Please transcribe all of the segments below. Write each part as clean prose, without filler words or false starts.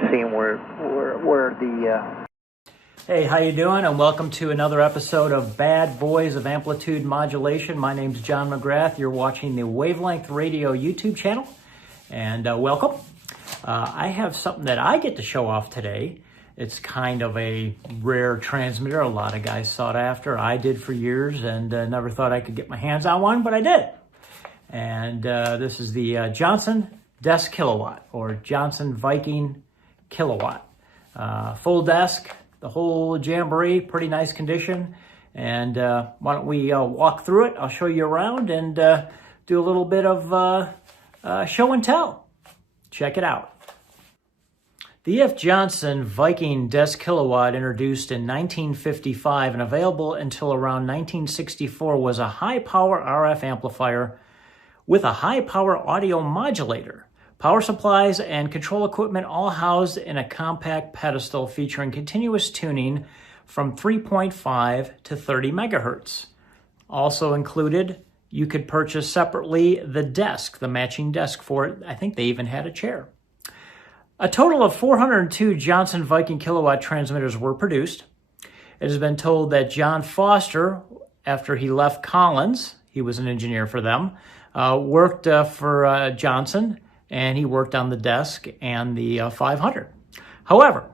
seeing where the Hey, how you doing? And welcome to another episode of Bad Boys of Amplitude Modulation. My name's John McGrath. You're watching the Wavelength Radio YouTube channel, and welcome. I have something that I get to show off today. It's kind of a rare transmitter. A lot of guys sought after. I did for years, and never thought I could get my hands on one, but I did. And this is the Johnson Desk Kilowatt, or Johnson Viking Kilowatt. Full desk. The whole jamboree, pretty nice condition. And why don't we walk through it? I'll show you around and do a little bit of show and tell. Check it out. The E.F. Johnson Viking Desk Kilowatt, introduced in 1955 and available until around 1964, was a high-power RF amplifier with a high-power audio modulator. Power supplies and control equipment all housed in a compact pedestal featuring continuous tuning from 3.5 to 30 megahertz. Also included, you could purchase separately the desk, the matching desk for it. I think they even had a chair. A total of 402 Johnson Viking Kilowatt transmitters were produced. It has been told that John Foster, after he left Collins, he was an engineer for them, worked for Johnson, and he worked on the desk and the 500. However,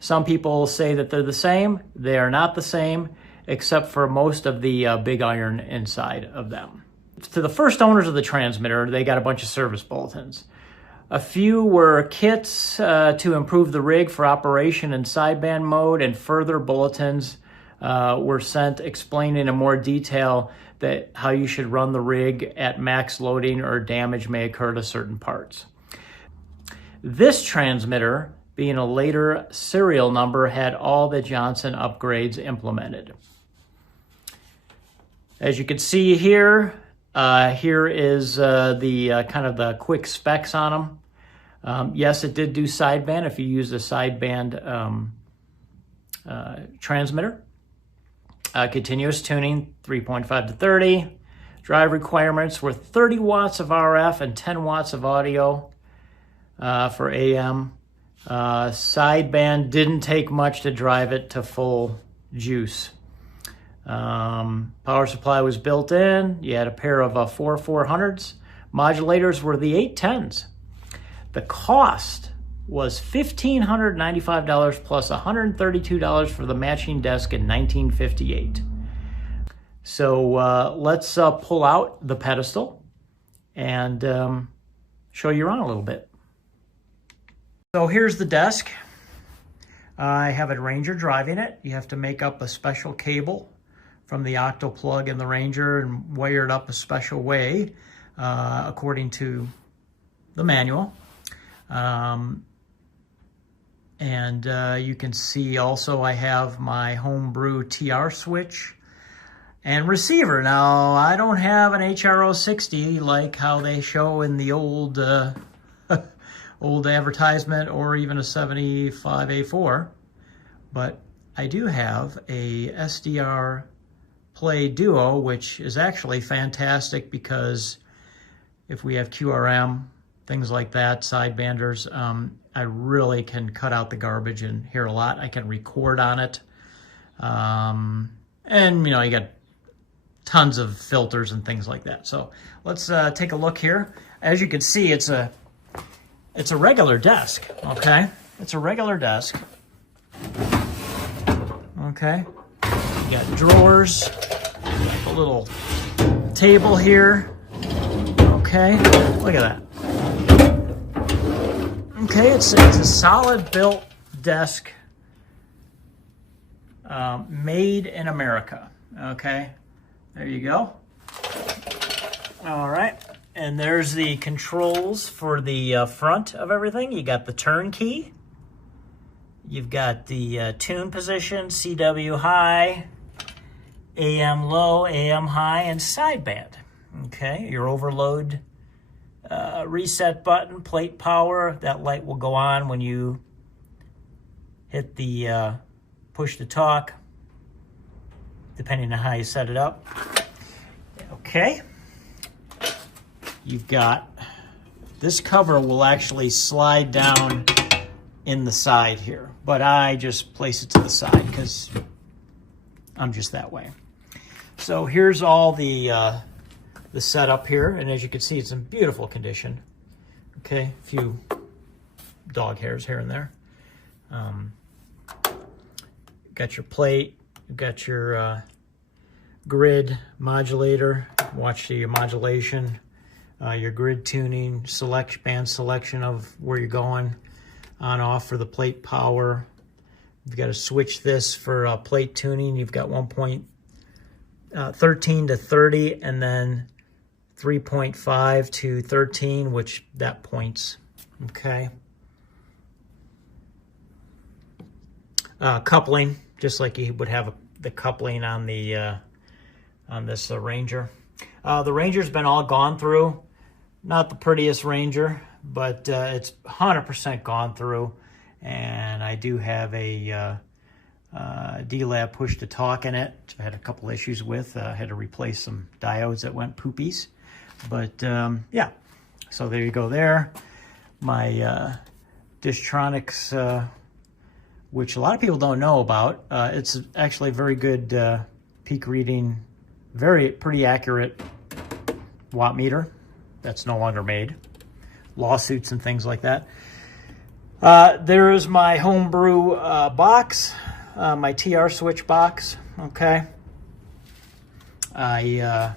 some people say that they're the same. They are not the same, except for most of the big iron inside of them. To the first owners of the transmitter, they got a bunch of service bulletins. A few were kits to improve the rig for operation in sideband mode, and further bulletins were sent explaining in more detail that how you should run the rig at max loading or damage may occur to certain parts. This transmitter, being a later serial number, had all the Johnson upgrades implemented. As you can see here, here is the kind of the quick specs on them. Yes, it did do sideband if you used a sideband transmitter. Continuous tuning, 3.5 to 30. Drive requirements were 30 watts of RF and 10 watts of audio for AM. Sideband didn't take much to drive it to full juice. Power supply was built in. You had a pair of 4 400s. Modulators were the 810s. The cost was $1,595 plus $132 for the matching desk in 1958. So let's pull out the pedestal and show you around a little bit. So here's the desk. I have a Ranger driving it. You have to make up a special cable from the octo plug in the Ranger and wire it up a special way according to the manual. And you can see also I have my homebrew TR switch and receiver. Now, I don't have an HRO 60 like how they show in the old old advertisement, or even a 75A4, but I do have a SDR Play Duo, which is actually fantastic because if we have QRM, things like that, sidebanders, I really can cut out the garbage and hear a lot. I can record on it. And, you know, you got tons of filters and things like that. So let's take a look here. As you can see, it's a regular desk, okay? It's a regular desk. Okay. You got drawers, a little table here. Okay, look at that. Okay, it's a solid built desk made in America. Okay, there you go. All right, and there's the controls for the front of everything. You got the turn key. You've got the tune position, CW high, AM low, AM high, and sideband. Okay, your overload reset button, plate power. That light will go on when you hit the push to talk, depending on how you set it up. Okay. You've got, this cover will actually slide down in the side here, but I just place it to the side because I'm just that way. So here's all the setup here, and as you can see, it's in beautiful condition. Okay, a few dog hairs here and there. Got your plate, you've got your grid modulator, watch the modulation, your grid tuning, band selection of where you're going, on off for the plate power. You've got to switch this for plate tuning. You've got 1.13 to 30, and then 3.5 to 13, which that points. Okay. Coupling, just like you would have the coupling on the on this Ranger. The Ranger's been all gone through. Not the prettiest Ranger, but it's 100% gone through. And I do have a D-Lab push-to-talk in it. I had a couple issues with. I had to replace some diodes that went poopies. But yeah, so there you go there. My Distronics, which a lot of people don't know about. It's actually a very good peak reading, pretty accurate watt meter. That's no longer made. Lawsuits and things like that. There is my homebrew box, my TR switch box. Okay. I'm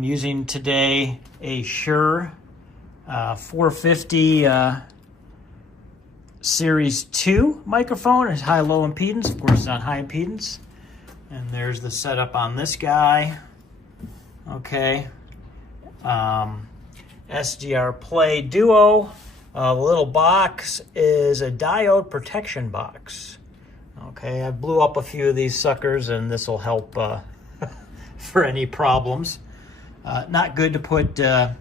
using today a Shure 450 Series 2 microphone. It's high-low impedance. Of course, it's not high impedance. And there's the setup on this guy. Okay. SDR Play Duo. The little box is a diode protection box. Okay, I blew up a few of these suckers, and this will help for any problems. Not good to put, a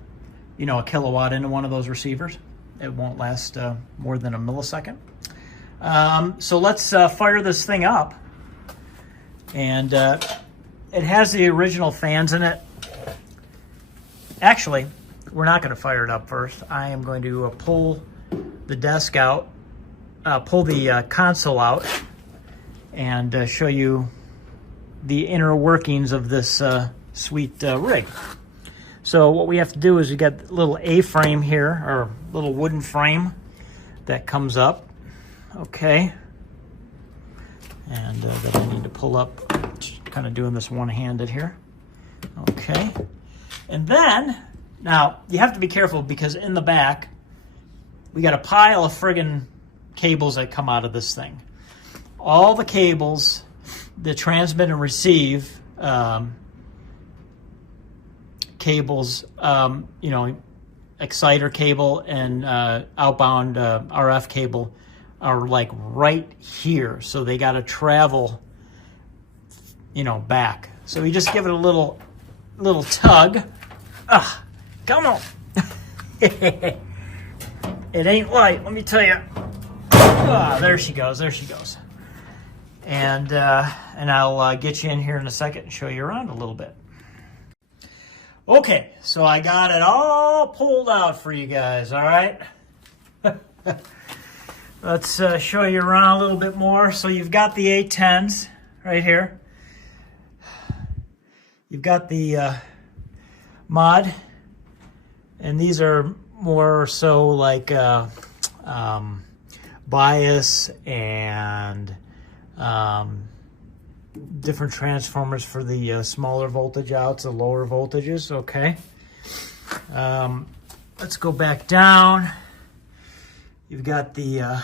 kilowatt into one of those receivers. It won't last more than a millisecond. So let's fire this thing up. And it has the original fans in it. Actually, we're not going to fire it up first. I am going to pull the desk out, pull the console out, and show you the inner workings of this sweet rig. So what we have to do is we got a little A-frame here, or little wooden frame that comes up. Okay. And that I need to pull up, kind of doing this one-handed here. Okay. And then, now, you have to be careful because in the back, we got a pile of friggin' cables that come out of this thing. All the cables that transmit and receive cables, exciter cable and outbound RF cable are like right here. So they got to travel, back. So we just give it a little tug. Come on. It ain't light, let me tell you. There she goes. And I'll get you in here in a second and show you around a little bit. Okay, so I got it all pulled out for you guys, all right? Let's show you around a little bit more. So you've got the A10s right here. You've got the mod, and these are more so like bias and different transformers for the smaller voltage outs, the lower voltages. Okay. Let's go back down. You've got the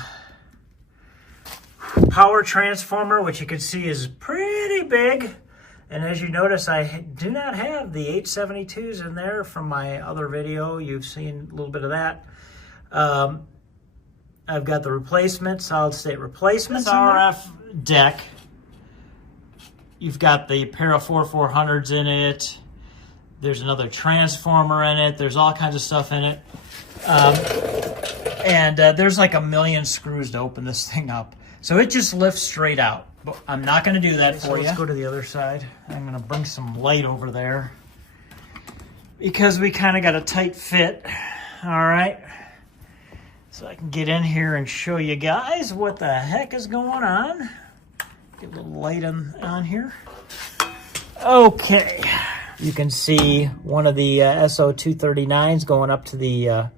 power transformer, which you can see is pretty big. And as you notice, I do not have the 872s in there from my other video. You've seen a little bit of that. I've got the replacement, solid state replacement RF deck. You've got the pair of 4400s in it. There's another transformer in it. There's all kinds of stuff in it. And there's like a million screws to open this thing up. So it just lifts straight out. But I'm not going to do that for you. Let's go to the other side. I'm going to bring some light over there because we kind of got a tight fit. All right. So I can get in here and show you guys what the heck is going on. Get a little light on here. Okay, you can see one of the SO239s going up to the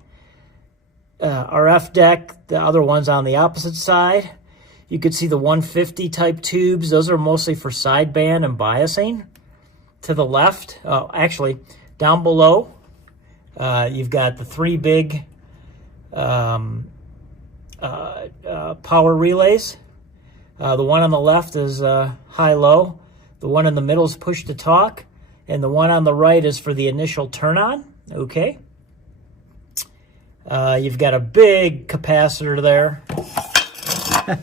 RF deck. The other one's on the opposite side. You can see the 150 type tubes. Those are mostly for sideband and biasing. To the left, actually, down below, you've got the three big power relays. The one on the left is high-low. The one in the middle is push-to-talk. And the one on the right is for the initial turn-on. Okay. You've got a big capacitor there. A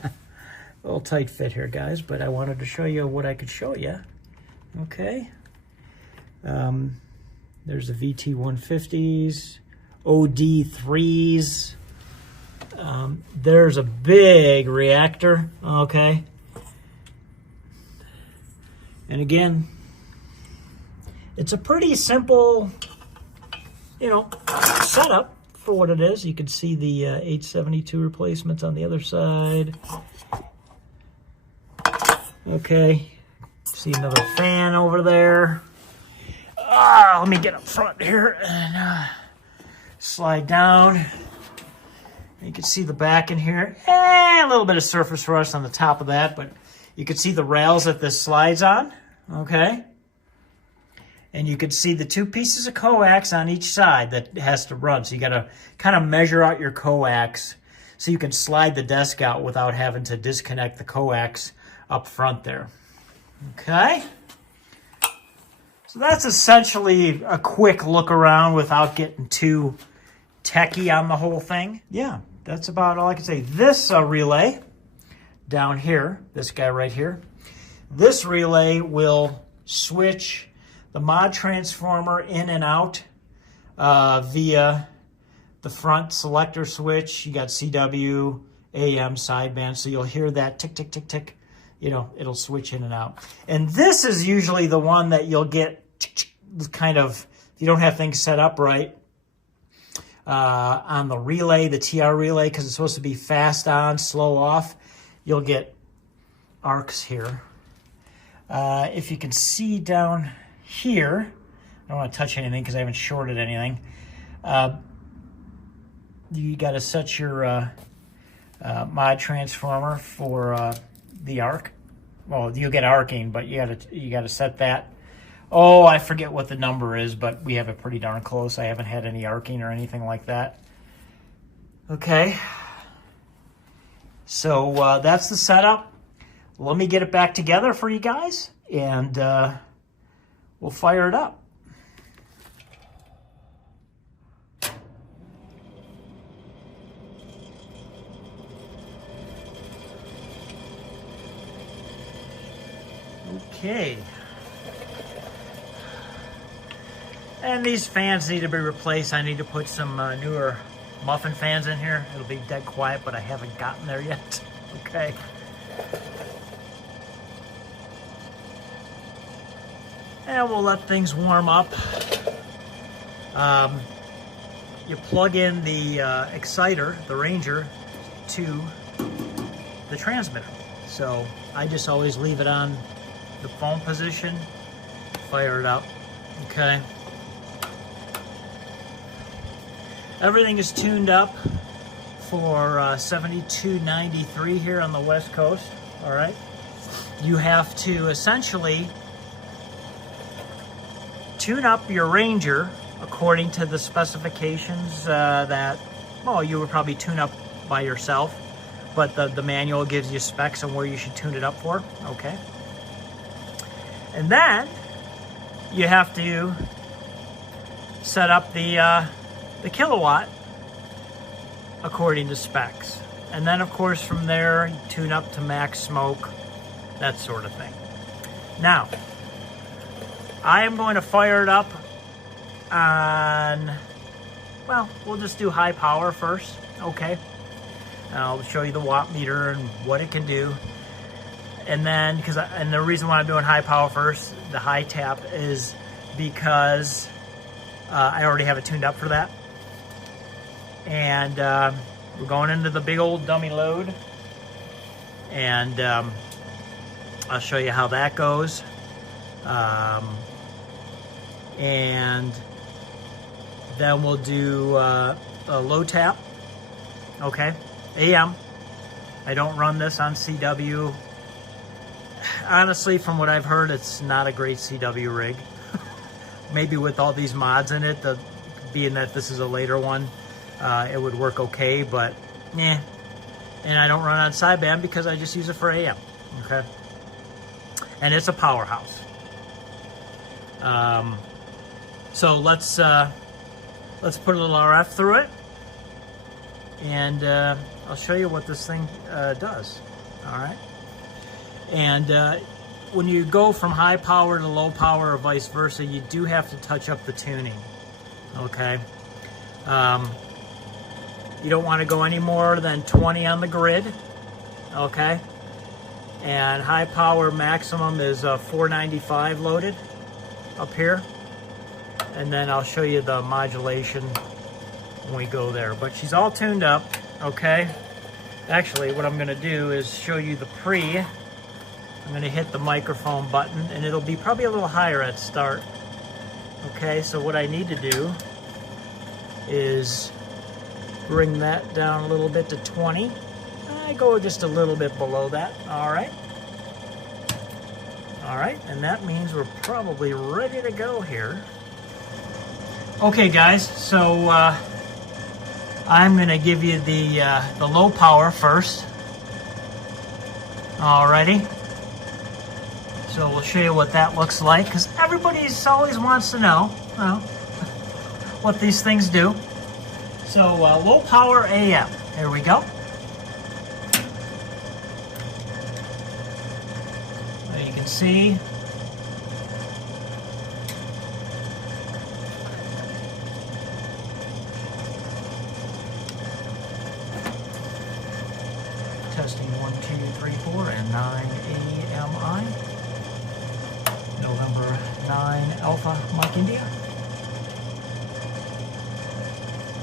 little tight fit here, guys, but I wanted to show you what I could show you. Okay. There's the VT150s, OD3s. There's a big reactor, okay? And again, it's a pretty simple, setup for what it is. You can see the 872 replacements on the other side. Okay, see another fan over there. Let me get up front here and slide down. You can see the back in here. A little bit of surface rust on the top of that, but you can see the rails that this slides on, okay? And you can see the two pieces of coax on each side that has to run. So you got to kind of measure out your coax so you can slide the desk out without having to disconnect the coax up front there, okay? So that's essentially a quick look around without getting too techie on the whole thing. Yeah, that's about all I can say. This relay down here, this guy right here, this relay will switch the mod transformer in and out via the front selector switch. You got CW, AM, sideband, so you'll hear that tick, tick, tick, tick. It'll switch in and out. And this is usually the one that you'll get kind of, if you don't have things set up right, on the relay, the TR relay, because it's supposed to be fast on, slow off, you'll get arcs here. If you can see down here, I don't want to touch anything because I haven't shorted anything. You got to set your mod transformer for the arc. Well, you'll get arcing, but you got to set that. Oh, I forget what the number is, but we have it pretty darn close. I haven't had any arcing or anything like that. Okay. So that's the setup. Let me get it back together for you guys, and we'll fire it up. Okay. And these fans need to be replaced. I need to put some newer muffin fans in here. It'll be dead quiet, but I haven't gotten there yet. Okay. And we'll let things warm up. You plug in the exciter, the Ranger, to the transmitter. So I just always leave it on the phone position, fire it up, okay? Everything is tuned up for 7293 here on the West Coast, all right? You have to essentially tune up your Ranger according to the specifications that, well, you would probably tune up by yourself, but the manual gives you specs on where you should tune it up for, okay? And then you have to set up the kilowatt according to specs. And then, of course, from there, you tune up to max smoke, that sort of thing. Now, I am going to fire it up on, well, we'll just do high power first, okay? And I'll show you the watt meter and what it can do. And then, and the reason why I'm doing high power first, the high tap, is because I already have it tuned up for that. And We're going into the big old dummy load, and I'll show you how that goes. And then we'll do a low tap, okay, AM. I don't run this on CW. Honestly, from what I've heard, it's not a great CW rig. Maybe with all these mods in it, being that this is a later one, it would work okay, but yeah. And I don't run on sideband because I just use it for AM, okay? And it's a powerhouse. So let's put a little RF through it, and I'll show you what this thing does. All right. And when you go from high power to low power or vice versa, you do have to touch up the tuning. Okay. You don't want to go any more than 20 on the grid. Okay. And high power maximum is 495 loaded up here. And then I'll show you the modulation when we go there. But she's all tuned up, okay? Actually, what I'm gonna do is show you the pre. I'm gonna hit the microphone button, and it'll be probably a little higher at start. Okay, so what I need to do is bring that down a little bit to 20. I go just a little bit below that, all right? All right, and that means we're probably ready to go here. Okay, guys, so I'm gonna give you the low power first. Alrighty. So we'll show you what that looks like, because everybody always wants to know, what these things do. So low power AM. Here we go. There you can see. Testing 1, 2, 3, 4, and 9 AMI. November 9 Alpha Mike India.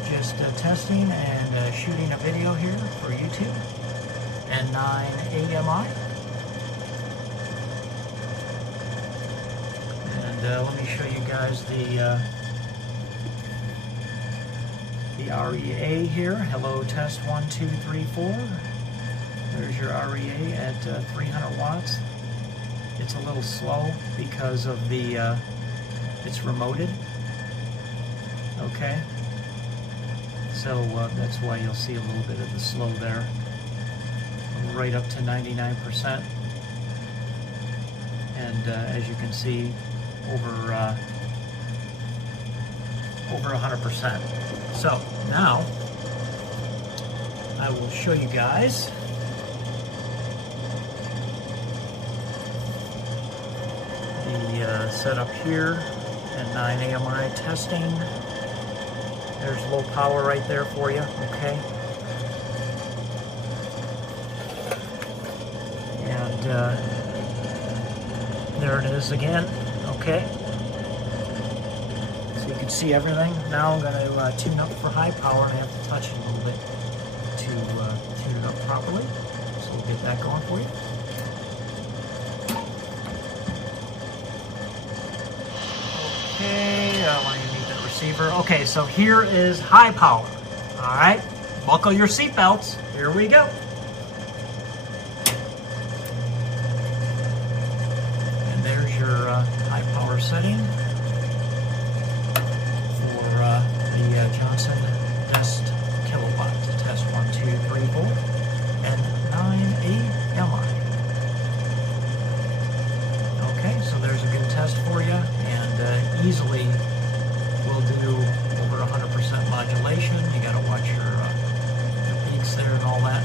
Just testing and shooting a video here for YouTube. And 9 AMI. And let me show you guys the REA here. Hello, test 1, 2, 3, 4. There's your REA at 300 watts. It's a little slow because of the, it's remoted. Okay. So that's why you'll see a little bit of the slow there. Right up to 99%. And as you can see, over 100%. So now, I will show you guys the setup here and 9 AMI testing. There's low power right there for you, okay? And there it is again, okay? So you can see everything. Now I'm going to tune up for high power, and I have to touch it a little bit to tune it up properly. So we'll get that going for you. Okay, why do you need that receiver? Okay, so here is high power. All right, buckle your seatbelts. Here we go. And there's your high power setting for the Johnson Desk Kilowatt. Test 1, 2, 3, 4, and 9 AMI. Okay, so there's a good test for you. Easily will do over 100% modulation. You got to watch your peaks there and all that.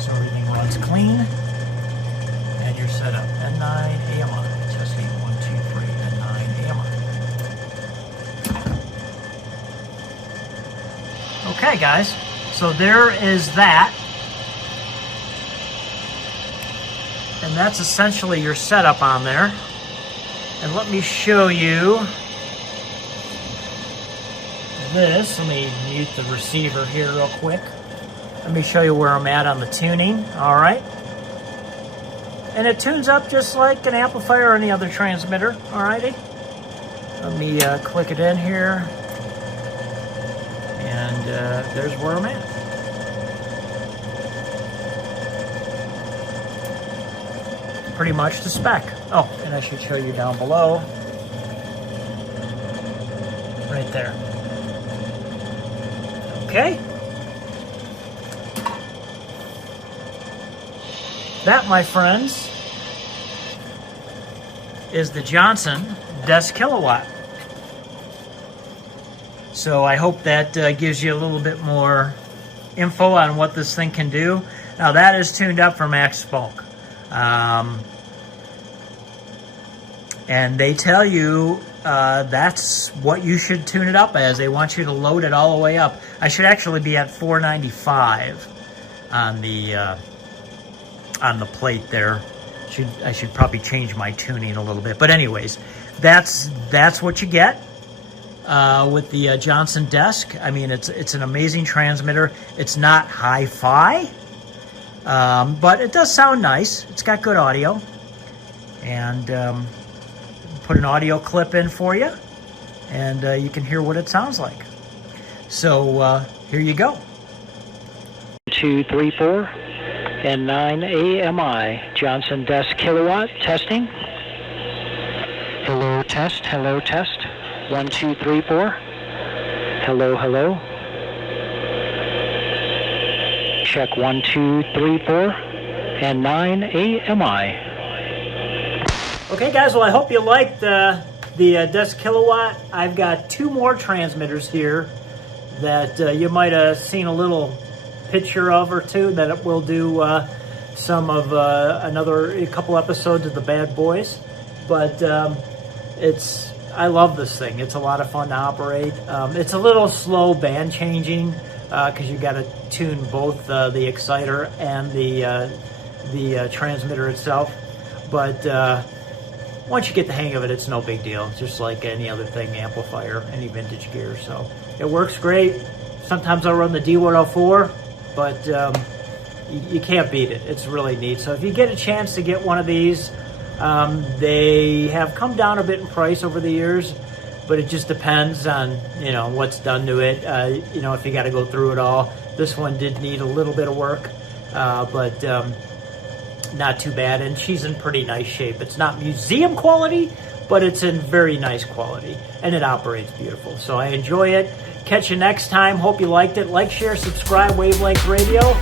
So everything runs clean, and you're set up. And 9 AMI. Testing 1, 2, 3, and 9 AMI. Okay, guys. So there is that. And that's essentially your setup on there. And let me show you this. Let me mute the receiver here real quick. Let me show you where I'm at on the tuning. All right. And it tunes up just like an amplifier or any other transmitter. All righty. Let me click it in here. And there's where I'm at. Pretty much the spec. Oh, and I should show you down below. Right there. Okay. That, my friends, is the Johnson Desk Kilowatt. So I hope that gives you a little bit more info on what this thing can do. Now that is tuned up for max bulk. And they tell you that's what you should tune it up as. They want you to load it all the way up. I should actually be at 495 on the plate there. I should probably change my tuning a little bit. But anyways, that's what you get with the Johnson Desk. I mean, it's an amazing transmitter. It's not hi-fi, but it does sound nice. It's got good audio. And put an audio clip in for you, and you can hear what it sounds like. So here you go. 2, 3, 4, and 9 AMI. Johnson Desk Kilowatt testing. Hello test. Hello test. 1, 2, 3, 4. Hello, hello. Check 1, 2, 3, 4, and 9 AMI. Okay, guys, well, I hope you liked the Desk Kilowatt. I've got 2 more transmitters here that you might have seen a little picture of or two that will do some of a couple episodes of the Bad Boys. But I love this thing. It's a lot of fun to operate. It's a little slow band changing because you got to tune both the exciter and the transmitter itself. But once you get the hang of it, it's no big deal. It's just like any other thing, amplifier, any vintage gear. So it works great. Sometimes I'll run the D104, but you can't beat it. It's really neat. So if you get a chance to get one of these, they have come down a bit in price over the years, but it just depends on, what's done to it. If you got to go through it all. This one did need a little bit of work, but not too bad, and she's in pretty nice shape. It's not museum quality, but it's in very nice quality, and it operates beautiful. So I enjoy it. Catch you next time. Hope you liked it. Like, share, subscribe, Wavelength Radio.